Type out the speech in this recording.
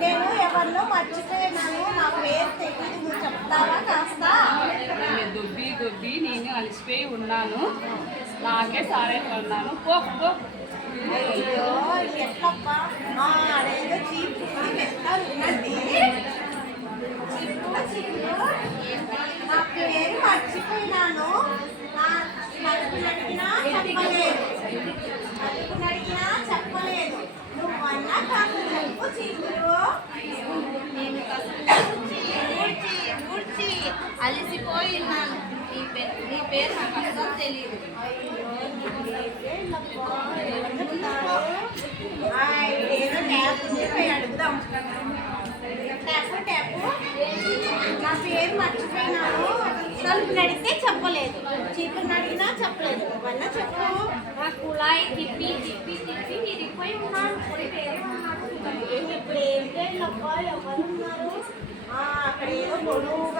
నేను ఎవరిలో మర్చిపోయినాను. నా పేరు తెలియదు నువ్వు చెప్తావా? కాస్త. దుబ్బి దుబ్బి నేను అలసిపోయి ఉన్నాను. నాకే సారే ఉన్నాను పో పో. అయ్యో ఎట్లప్పా? అదేదో చీపు పెడతారు ఉన్నది నా పేరు మర్చిపోయినాను నా నలుగురు అడిగినా చెప్పలేదు నలుగురు అడిగినా చెప్పలేదు నువ్వు అన్నా కాస్త చెప్పు చీపురు నేను కాస్త ఊడ్చి ఊడ్చి అలసిపోయి ఉన్నాను నీ పేరు నాకు తెలియదు ఏదో ట్యాప్ పోయి అడుగుదాం ట్యాప్ ట్యాప్ నా పేరు మర్చిపోయినాను తలుపు నడిస్తే చెప్పలేదు చీపురు అడిగినా చెప్పలేదు నువ్వన్నా చెప్పు కుళాయి తిప్పి తిప్పి తిప్పి ఇరిగిపోయి ఉన్నాను ఉన్నాను ఇప్పుడు అక్కడ ఏదో గొడవ